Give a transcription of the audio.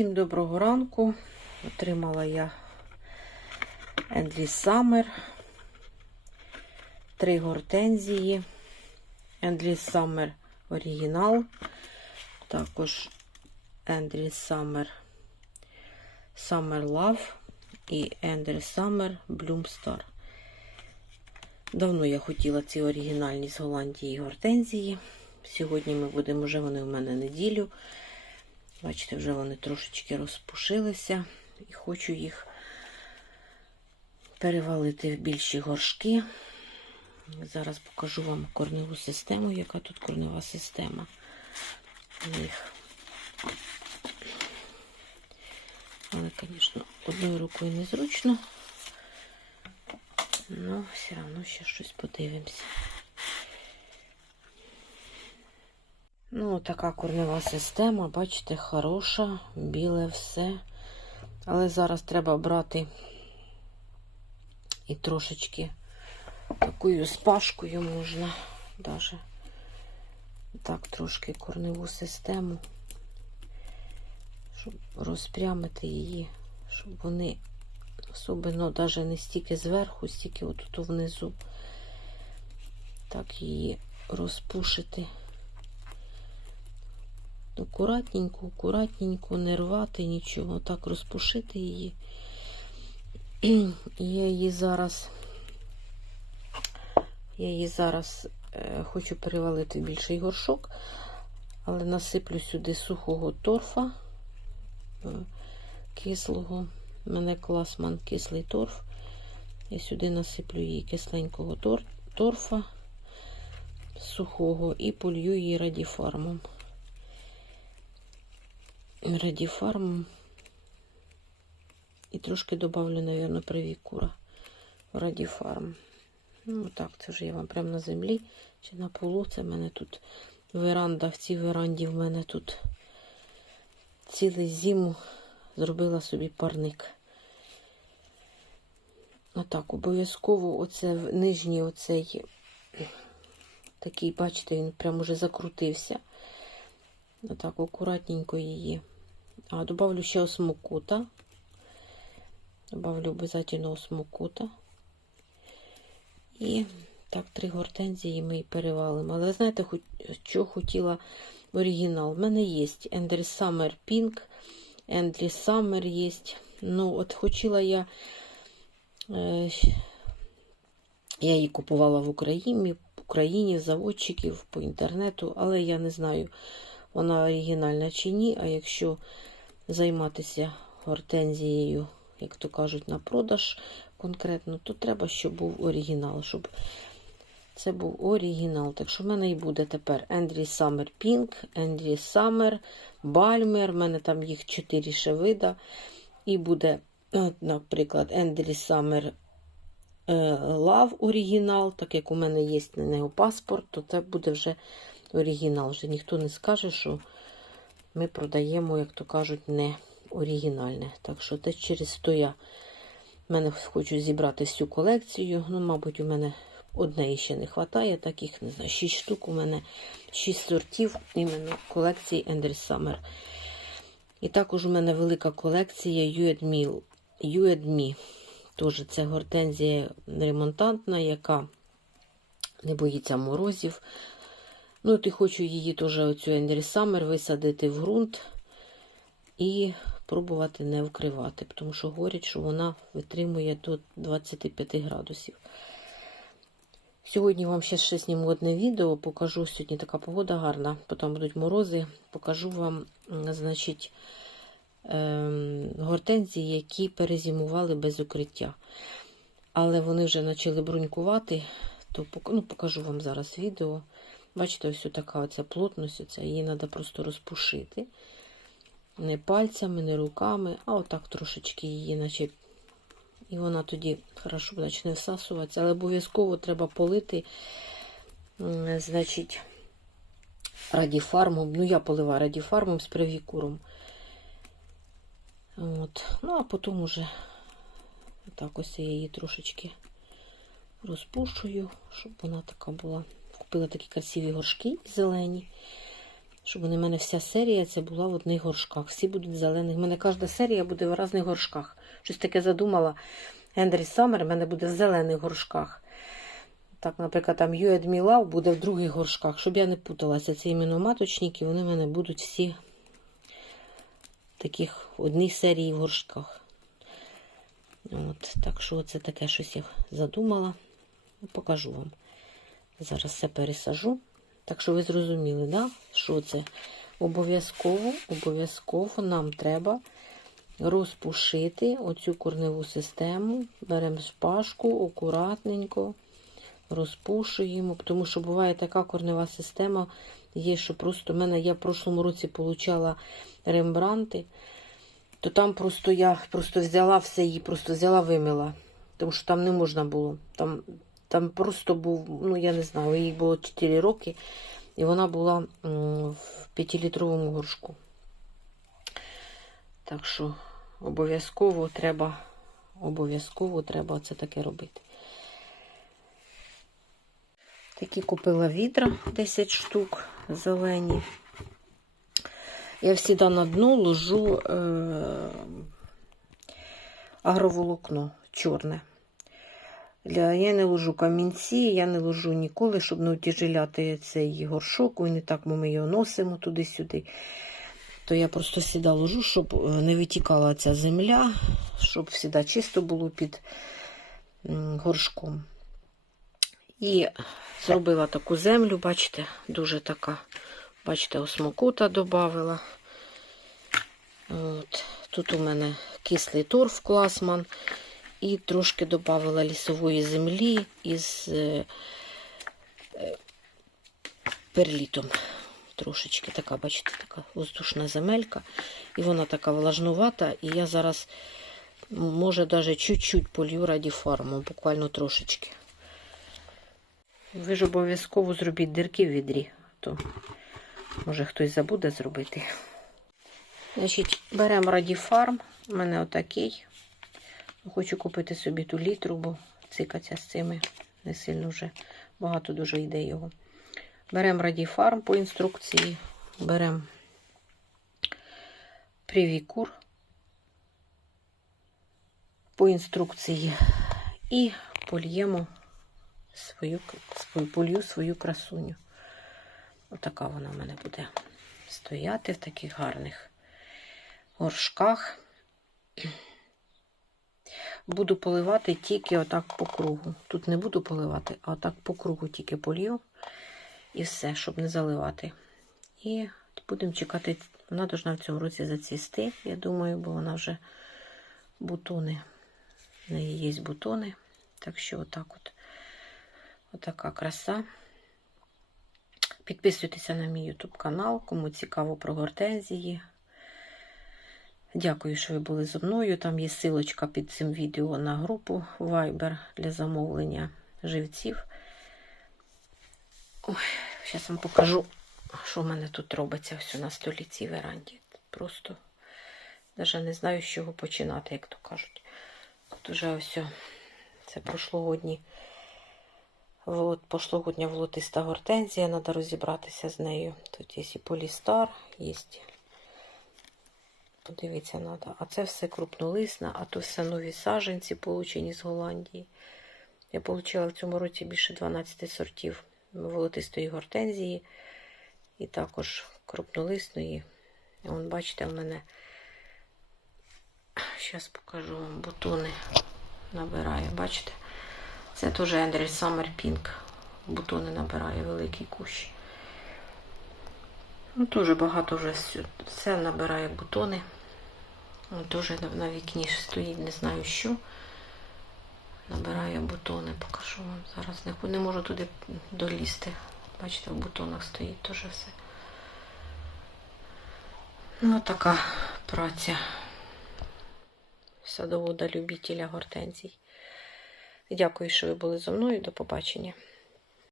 Всім доброго ранку. Отримала я Endless Summer, три гортензії, Endless Summer оригінал, також Endless Summer Summer Love і Endless Summer Bloom Star. Давно я хотіла ці оригінальні з Голландії гортензії. Сьогодні ми будемо вже вони у мене неділю. Бачите, вже вони трошечки розпушилися і хочу їх перевалити в більші горшки. Зараз покажу вам корневу систему, яка тут корнева система. у них. Але, звісно, одною рукою незручно. Ну, все одно ще щось подивимося. Ну, така корнева система, бачите, хороша, біле все. Але зараз треба брати і трошечки такою спашкою можна даже так трошки корневу систему, щоб розпрямити її, щоб вони особливо навіть не стільки зверху, стільки отут внизу. Так її розпушити. Акуратненько, акуратненько, не рвати нічого, так розпушити її. Я її зараз, я її зараз е, хочу перевалити в більший горшок, але насиплю сюди сухого торфа, е, кислого. У мене класман кислий торф. Я сюди насиплю її кисленького тор, торфа сухого і полью її радіфармом. Радіфарм. І трошки добавлю, мабуть, привікура. Радіфарм. Ну, так, це вже я вам прямо на землі чи на полу. Це в мене тут веранда. В цій веранді в мене тут цілу зиму зробила собі парник. Отак, обов'язково оце нижній оцей такий, бачите, він прям уже закрутився. Отак, акуратненько її. А, добавлю ще осмокута. Добавлю обов'язково осмокута. І так, три гортензії ми перевалимо. Але знаєте, що хотіла оригінал? В мене є Endless Summer Pink, Endless Summer є. Ну, от хотіла я. Е, я її купувала в Україні, в Україні, заводчиків по інтернету, але я не знаю, вона оригінальна чи ні. А якщо займатися гортензією, як то кажуть, на продаж конкретно, то треба, щоб був оригінал, щоб це був оригінал. Так що в мене і буде тепер Ендрі Summer Pink, Ендрі Summer, Balmer, в мене там їх 4 ще вида. І буде, наприклад, Ендрі Summer Love оригінал, так як у мене є на нього паспорт, то це буде вже оригінал. Вже ніхто не скаже, що ми продаємо, як то кажуть, не оригінальне. Так що те через то я мене хочу зібрати всю колекцію. Ну, мабуть, у мене одне ще не вистачає, таких не знаю, 6 штук. У мене 6 сортів іменно колекції Endless Summer. І також у мене велика колекція Me. Теж це гортензія ремонтантна, яка не боїться морозів. Ну, і хочу її теж оцю Ендрі Саммер висадити в ґрунт і пробувати не вкривати, тому що говорять, що вона витримує до 25 градусів. Сьогодні вам ще ще зніму одне відео, покажу, сьогодні така погода гарна, потім будуть морози, покажу вам, значить, ем, гортензії, які перезимували без укриття. Але вони вже почали брунькувати, то ну, покажу вам зараз відео. Бачите, ось така оця плотність, оця, її треба просто розпушити. Не пальцями, не руками, а отак трошечки її, наче. І вона тоді хорошо почне всасуватися. Але обов'язково треба полити, значить, радіфармом. Ну, я поливаю радіфармом з привікуром. От. Ну, а потім уже так ось я її трошечки розпушую, щоб вона така була. Купила такі красиві горшки зелені. щоб в мене вся серія це була в одних горшках. Всі будуть зелених. У мене кожна серія буде в різних горшках. Щось таке задумала. Ендрі Саммер в мене буде в зелених горшках. Так, наприклад, там You Me Love буде в других горшках, щоб я не путалася. Це іменно маточники, вони в мене будуть всі таких в одній серії в горшках. От, так що це таке щось я задумала. Покажу вам. Зараз все пересажу. Так що ви зрозуміли, да? що це? Обов'язково, обов'язково нам треба розпушити оцю корневу систему. Беремо шпажку, акуратненько розпушуємо, тому що буває така корнева система, є, що просто в мене я в прошлому році получала рембранти, то там просто я просто взяла все її, просто взяла, вимила. Тому що там не можна було. Там, там просто був, ну я не знаю, їй було 4 роки, і вона була в 5-літровому горшку. Так що обов'язково треба, обов'язково треба це таке робити. Такі купила відра 10 штук зелені. Я всіда на дно ложу е, агроволокно чорне. Я не ложу камінці, я не ложу ніколи, щоб не утяжеляти цей горшок. І не так ми його носимо туди-сюди. То я просто сюди ложу, щоб не витікала ця земля, щоб всіда чисто було під горшком. І зробила таку землю, бачите, дуже така, бачите, осмокута додавила. Тут у мене кислий торф класман. І трошки додавила лісової землі із е, е, перлітом. Трошечки така, бачите, така воздушна земелька. І вона така влажнувата. І я зараз, може, навіть чуть-чуть полью раді фарму, буквально трошечки. Ви ж обов'язково зробіть дирки в відрі, то може хтось забуде зробити. Значить, беремо Радіфарм. У мене отакий. Хочу купити собі ту літру, бо цикаться з цими не сильно вже багато дуже йде його. Беремо Радіфарм по інструкції, беремо Привікур по інструкції і польємо свою, полью свою красуню. Отака вона в мене буде стояти в таких гарних горшках. Буду поливати тільки отак по кругу. Тут не буду поливати, а отак по кругу тільки полью. І все, щоб не заливати. І будемо чекати, вона повинна в цьому році зацвісти, я думаю, бо вона вже бутони. В неї є бутони. Так що, отак от. Отака краса. Підписуйтеся на мій YouTube канал, кому цікаво про гортензії. Дякую, що ви були зі мною. Там є силочка під цим відео на групу Viber для замовлення живців. Ой, зараз вам покажу, що в мене тут робиться все на столі цій веранді. Просто навіть не знаю, з чого починати, як то кажуть. Тут вже ось це прошлогодні. Вот, прошлогодня волотиста гортензія, треба розібратися з нею. Тут є і полістар, є. Подивіться, треба. А це все крупнолисна, а то все нові саженці, получені з Голландії. Я отримала в цьому році більше 12 сортів волотистої гортензії і також крупнолисної. Вон, бачите, в мене, зараз покажу вам бутони набирає, бачите? Це теж Ендрі Summer Pink. Бутони набирає великий кущ. Ну, Теж багато вже все, набирає бутони. Теж на, вікні стоїть, не знаю що. Набирає бутони, покажу вам. Зараз не, не можу туди долізти. Бачите, в бутонах стоїть теж все. Ну, така праця садовода любителя гортензій. Дякую, що ви були зі мною. До побачення.